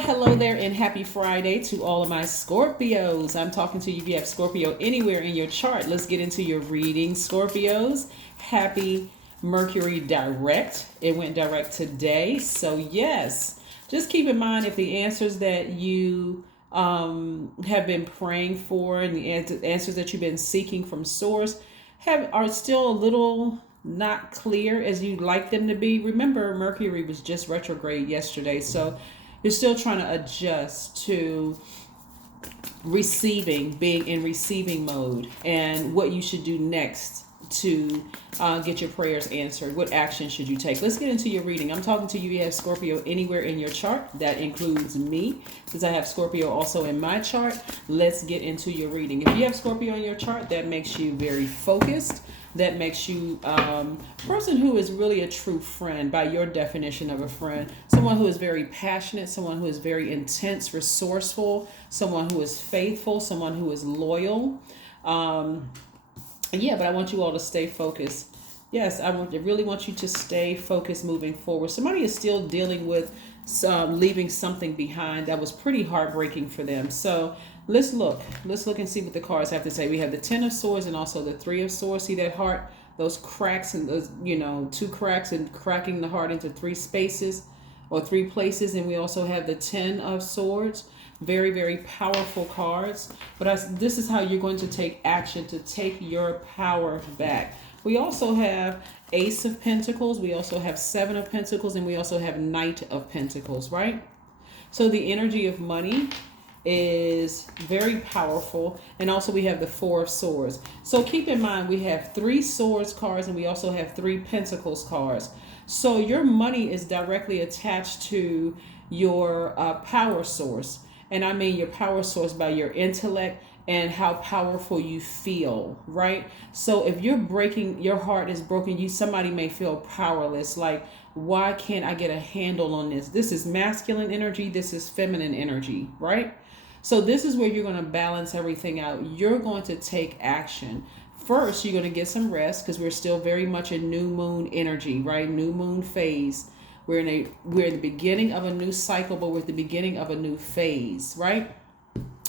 Hello there and happy Friday to all of my Scorpios. I'm talking to you if you have Scorpio anywhere in your chart. Let's get into your reading, Scorpios. Happy Mercury Direct. It went direct today. So yes, just keep in mind if the answers that you have been praying for and the answers that you've been seeking from source are still a little not clear as you'd like them to be. Remember, Mercury was just retrograde yesterday, so you're still trying to adjust to being in receiving mode, and what you should do next to get your prayers answered. What action should you take? Let's get into your reading. I'm talking to you. You have Scorpio anywhere in your chart. That includes me, because I have Scorpio also in my chart. Let's get into your reading. If you have Scorpio in your chart, that makes you very focused. That makes you a person who is really a true friend by your definition of a friend. Someone who is very passionate, someone who is very intense, resourceful, someone who is faithful, someone who is loyal. But I want you all to stay focused. Yes, I really want you to stay focused moving forward. Somebody is still dealing with leaving something behind that was pretty heartbreaking for them. So let's look and see what the cards have to say. We have the 10 of Swords and also the 3 of Swords. See that heart, those cracks and those, two cracks and cracking the heart into 3 spaces or 3 places. And we also have the 10 of Swords. Very, very powerful cards. But this is how you're going to take action to take your power back. We also have Ace of Pentacles. We also have 7 of Pentacles. And we also have Knight of Pentacles, right? So the energy of money is very powerful. And also we have the 4 of Swords. So keep in mind, we have 3 Swords cards and we also have 3 Pentacles cards. So your money is directly attached to your power source. And I mean your power source by your intellect and how powerful you feel, right? So if your heart is broken, somebody may feel powerless. Like, why can't I get a handle on this? This is masculine energy. This is feminine energy, right? So this is where you're going to balance everything out. You're going to take action. First, you're going to get some rest because we're still very much in new moon energy, right? New moon phase. We're in the beginning of a new cycle, but we're at the beginning of a new phase, right?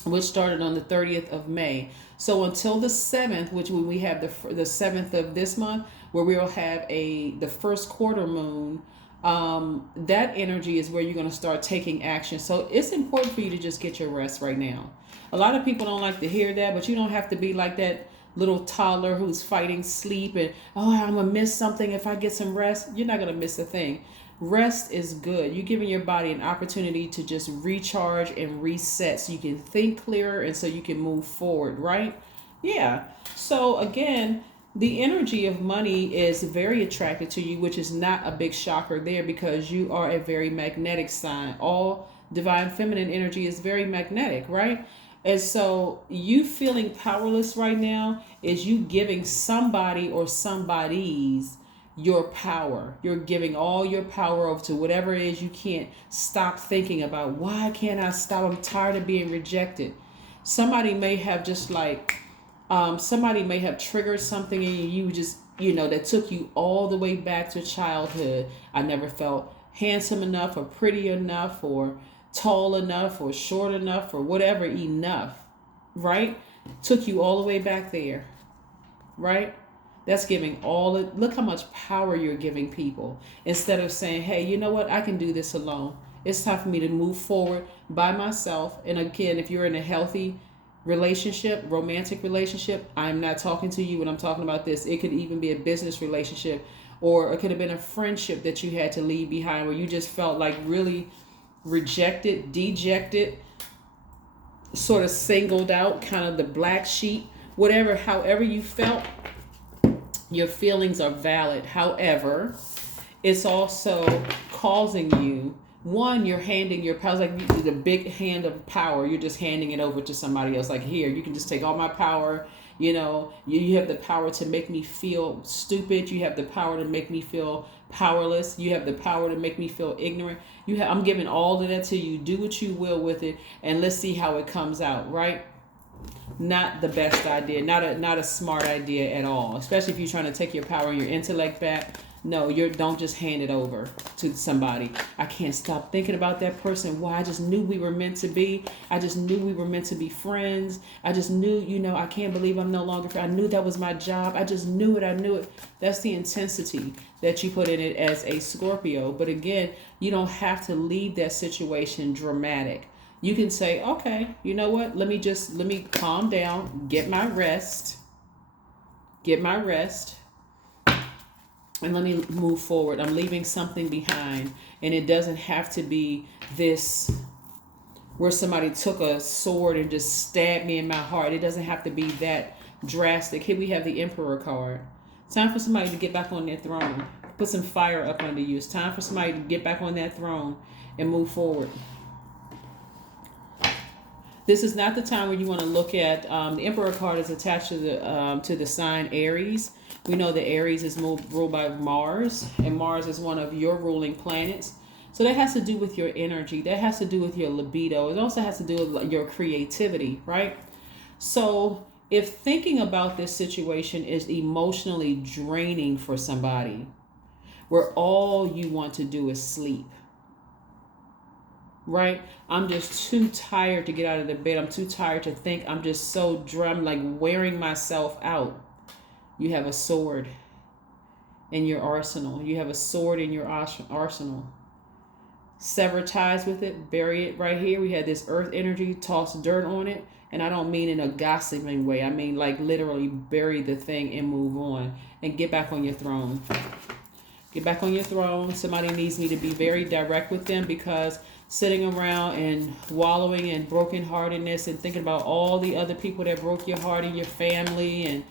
Which started on the 30th of May. So until the 7th, which we have the 7th of this month, where we'll have the first quarter moon, that energy is where you're going to start taking action. So it's important for you to just get your rest right now. A lot of people don't like to hear that, but you don't have to be like that little toddler who's fighting sleep and, I'm going to miss something if I get some rest. You're not going to miss a thing. Rest is good. You're giving your body an opportunity to just recharge and reset so you can think clearer and so you can move forward, right? Yeah. So again, the energy of money is very attracted to you, which is not a big shocker there because you are a very magnetic sign. All divine feminine energy is very magnetic, right? And so you feeling powerless right now is you giving somebody or somebody's your power. You're giving all your power over to whatever it is you can't stop thinking about. Why can't I stop? I'm tired of being rejected. Somebody may have somebody may have triggered something in you just, that took you all the way back to childhood. I never felt handsome enough or pretty enough or tall enough or short enough or whatever enough, right? Took you all the way back there, right? That's giving look how much power you're giving people. Instead of saying, hey, you know what? I can do this alone. It's time for me to move forward by myself. And again, if you're in a healthy relationship, romantic relationship, I'm not talking to you when I'm talking about this. It could even be a business relationship, or it could have been a friendship that you had to leave behind where you just felt like really rejected, dejected, sort of singled out, kind of the black sheep, however you felt. Your feelings are valid. However, it's also causing you, you're handing your power, like the big hand of power. You're just handing it over to somebody else. Like, here, you can just take all my power. You have the power to make me feel stupid. You have the power to make me feel powerless. You have the power to make me feel ignorant. I'm giving all of that to you. Do what you will with it, and let's see how it comes out, right? Not the best idea, not a smart idea at all, especially if you're trying to take your power and your intellect back. No, don't just hand it over to somebody. I can't stop thinking about that person. Why? I just knew we were meant to be. I just knew we were meant to be friends. I just knew, I can't believe I'm no longer friends. I knew that was my job. I just knew it. I knew it. That's the intensity that you put in it as a Scorpio. But again, you don't have to leave that situation dramatic. You can say, okay, you know what? Let me calm down, get my rest, and let me move forward. I'm leaving something behind. And it doesn't have to be this where somebody took a sword and just stabbed me in my heart. It doesn't have to be that drastic. Here we have the Emperor card. Time for somebody to get back on their throne. Put some fire up under you. It's time for somebody to get back on that throne and move forward. This is not the time when you want to look at the Emperor card is attached to the sign Aries. We know that Aries is ruled by Mars, and Mars is one of your ruling planets. So that has to do with your energy. That has to do with your libido. It also has to do with your creativity, right? So if thinking about this situation is emotionally draining for somebody, where all you want to do is sleep, right? I'm just too tired to get out of the bed. I'm too tired to think. I'm just so dry. I'm like wearing myself out. You have a sword in your arsenal. You have a sword in your arsenal. Sever ties with it. Bury it right here. We had this earth energy. Toss dirt on it. And I don't mean in a gossiping way. I mean like literally bury the thing and move on. And get back on your throne. Get back on your throne. Somebody needs me to be very direct with them, because sitting around and wallowing in brokenheartedness and thinking about all the other people that broke your heart in your family, and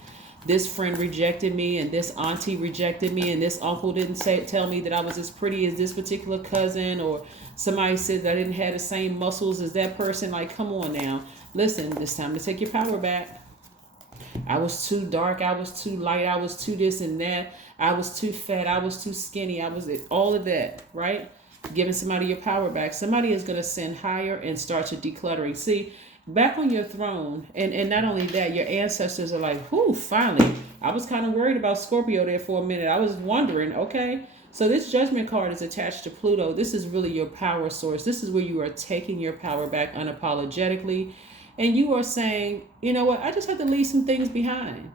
this friend rejected me, and this auntie rejected me, and this uncle didn't tell me that I was as pretty as this particular cousin, or somebody said that I didn't have the same muscles as that person. Like, come on now. Listen, it's time to take your power back. I was too dark. I was too light. I was too this and that. I was too fat. I was too skinny. I was all of that, right? Giving somebody your power back. Somebody is going to ascend higher and start to decluttering. See, back on your throne, and not only that, your ancestors are like, whoo, finally. I was kind of worried about Scorpio there for a minute. I was wondering, okay. So this Judgment card is attached to Pluto. This is really your power source. This is where you are taking your power back unapologetically. And you are saying, you know what, I just have to leave some things behind.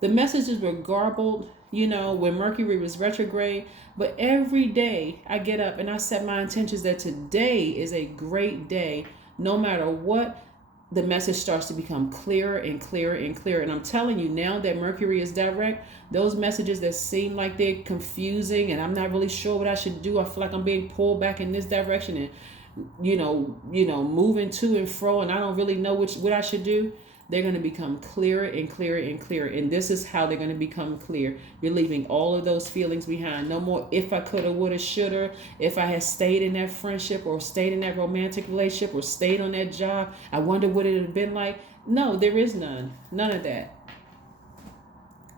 The messages were garbled, when Mercury was retrograde. But every day I get up and I set my intentions that today is a great day. No matter what, the message starts to become clearer and clearer and clearer. And I'm telling you, now that Mercury is direct, those messages that seem like they're confusing and I'm not really sure what I should do, I feel like I'm being pulled back in this direction and moving to and fro, and I don't really know what I should do. They're going to become clearer and clearer and clearer. And this is how they're going to become clear. You're leaving all of those feelings behind. No more if I coulda, woulda, shoulda, if I had stayed in that friendship or stayed in that romantic relationship or stayed on that job, I wonder what it would have been like. No, there is none of that.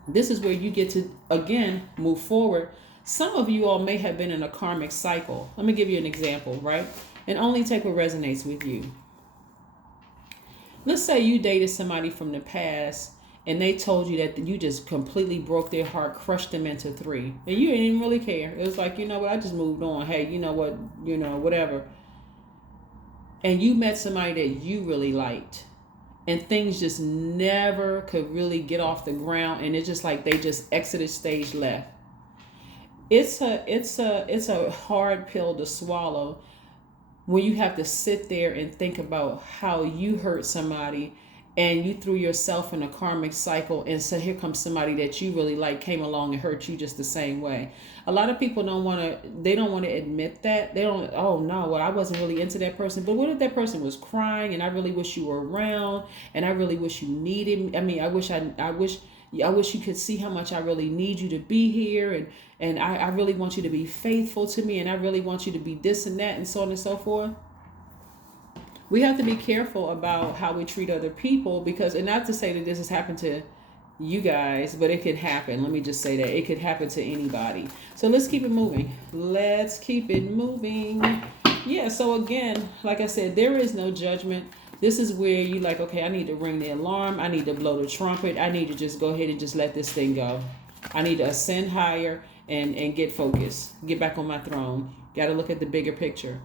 This is where you get to, again, move forward. Some of you all may have been in a karmic cycle. Let me give you an example, right? And only take what resonates with you. Let's say you dated somebody from the past and they told you that you just completely broke their heart, crushed them into three. And you didn't even really care. It was like, you know what, I just moved on. Hey, you know what, whatever. And you met somebody that you really liked. And things just never could really get off the ground. And it's just like they just exited stage left. It's a hard pill to swallow when you have to sit there and think about how you hurt somebody and you threw yourself in a karmic cycle, and so here comes somebody that you really like came along and hurt you just the same way. A lot of people don't want to admit that. They don't, oh no, well, I wasn't really into that person. But what if that person was crying and I really wish you were around and I really wish you needed me. I mean, I wish you could see how much I really need you to be here, and I really want you to be faithful to me, and I really want you to be this and that, and so on and so forth. We have to be careful about how we treat other people, because, and not to say that this has happened to you guys, but it could happen. Let me just say that it could happen to anybody. So let's keep it moving. Yeah, so again, like I said, there is no judgment. This is where you like, okay, I need to ring the alarm. I need to blow the trumpet. I need to just go ahead and just let this thing go. I need to ascend higher and get focused. Get back on my throne. Got to look at the bigger picture.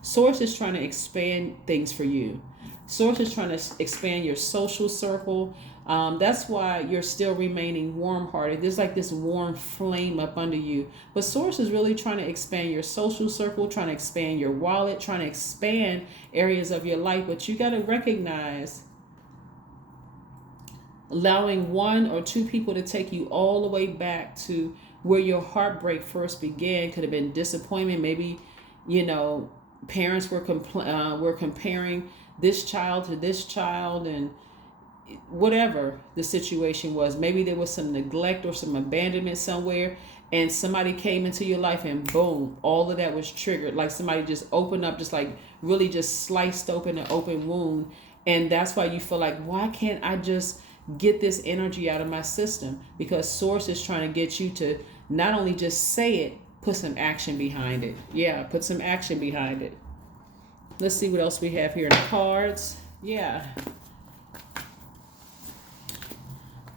Source is trying to expand things for you. Source is trying to expand your social circle. That's why you're still remaining warm-hearted. There's like this warm flame up under you. But Source is really trying to expand your social circle, trying to expand your wallet, trying to expand areas of your life. But you got to recognize allowing one or two people to take you all the way back to where your heartbreak first began. Could have been disappointment. Maybe, parents were comparing this child to this child, and whatever the situation was. Maybe there was some neglect or some abandonment somewhere, and somebody came into your life and boom, all of that was triggered. Like somebody just opened up, just like really just sliced open an open wound. And that's why you feel like, why can't I just get this energy out of my system? Because Source is trying to get you to not only just say it, put some action behind it. Yeah, put some action behind it. Let's see what else we have here in the cards. Yeah.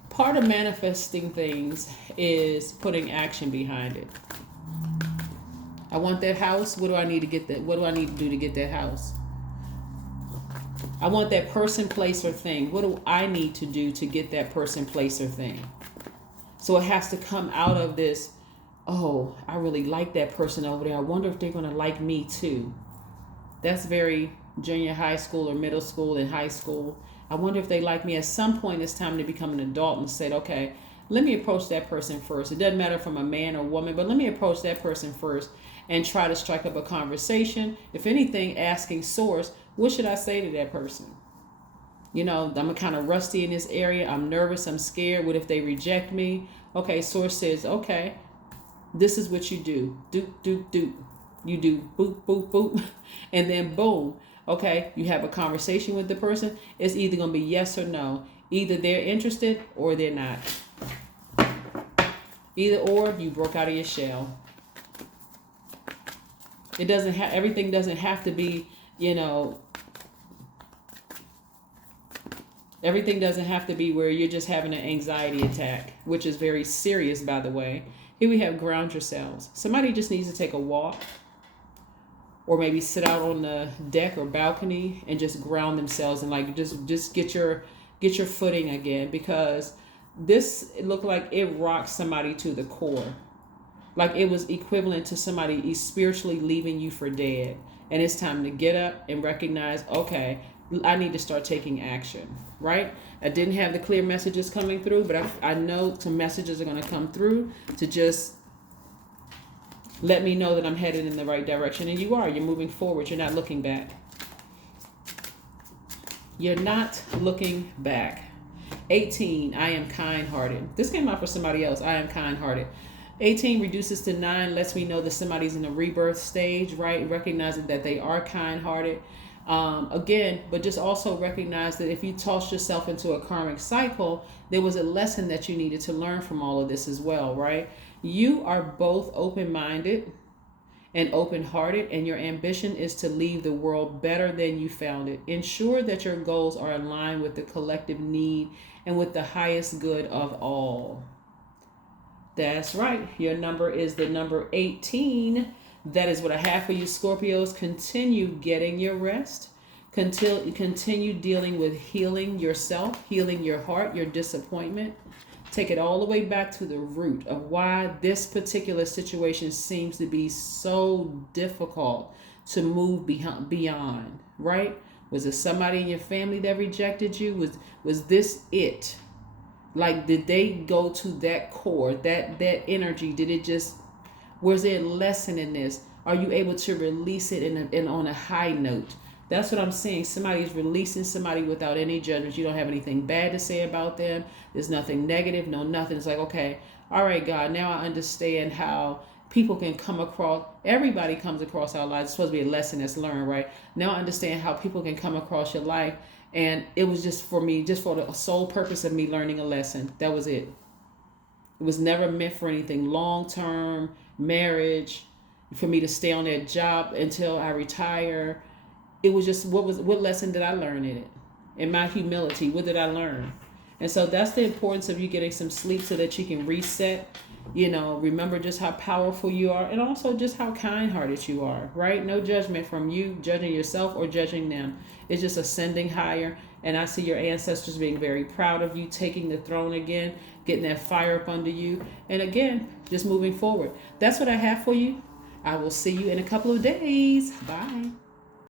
Part of manifesting things is putting action behind it. I want that house. What do I need to get that? What do I need to do to get that house? I want that person, place, or thing. What do I need to do to get that person, place, or thing? So it has to come out of this, oh, I really like that person over there. I wonder if they're going to like me too. That's very junior high school or middle school and high school. I wonder if they like me. At some point, it's time to become an adult and say, okay, let me approach that person first. It doesn't matter if I'm a man or woman, but let me approach that person first and try to strike up a conversation. If anything, asking Source, what should I say to that person? I'm kind of rusty in this area. I'm nervous. I'm scared. What if they reject me? Okay, Source says, okay, this is what you do. Do, do, do. You do boop, boop, boop. And then boom. Okay, you have a conversation with the person. It's either going to be yes or no. Either they're interested or they're not. Either or, you broke out of your shell. It doesn't have, everything doesn't have to be, everything doesn't have to be where you're just having an anxiety attack, which is very serious, by the way. Here we have ground yourselves. Somebody just needs to take a walk, or maybe sit out on the deck or balcony and just ground themselves and like just get your footing again, because this, it looked like it rocked somebody to the core. Like it was equivalent to somebody spiritually leaving you for dead. And it's time to get up and recognize, okay, I need to start taking action, right? I didn't have the clear messages coming through, but I know some messages are going to come through to just let me know that I'm headed in the right direction. And you are. You're moving forward. You're not looking back. You're not looking back. 18, I am kind-hearted. This came out for somebody else. I am kind-hearted. 18 reduces to 9, lets me know that somebody's in a rebirth stage, right? Recognizing that they are kind-hearted. Again, but just also recognize that if you toss yourself into a karmic cycle, there was a lesson that you needed to learn from all of this as well, right? You are both open-minded and open-hearted, and your ambition is to leave the world better than you found it. Ensure that your goals are in line with the collective need and with the highest good of all. That's right. Your number is the number 18. That is what I have for you, Scorpios. Continue getting your rest. Continue dealing with healing yourself, healing your heart, your disappointment. Take it all the way back to the root of why this particular situation seems to be so difficult to move beyond, right? Was it somebody in your family that rejected you? Was this it? Like, did they go to that core, that energy? Did it just, was there a lesson in this? Are you able to release it in on a high note? That's what I'm seeing. Somebody's releasing somebody without any judgment. You don't have anything bad to say about them. There's nothing negative, no nothing. It's like, okay, all right, God, now I understand how people can come across, everybody comes across our lives. It's supposed to be a lesson that's learned, right? Now I understand how people can come across your life. And it was just for me, just for the sole purpose of me learning a lesson. That was it. It was never meant for anything long-term, marriage, for me to stay on that job until I retire. It was just, what lesson did I learn in it? In my humility, what did I learn? And so that's the importance of you getting some sleep so that you can reset. Remember just how powerful you are, and also just how kind-hearted you are, right? No judgment from you judging yourself or judging them. It's just ascending higher. And I see your ancestors being very proud of you, taking the throne again, getting that fire up under you. And again, just moving forward. That's what I have for you. I will see you in a couple of days. Bye.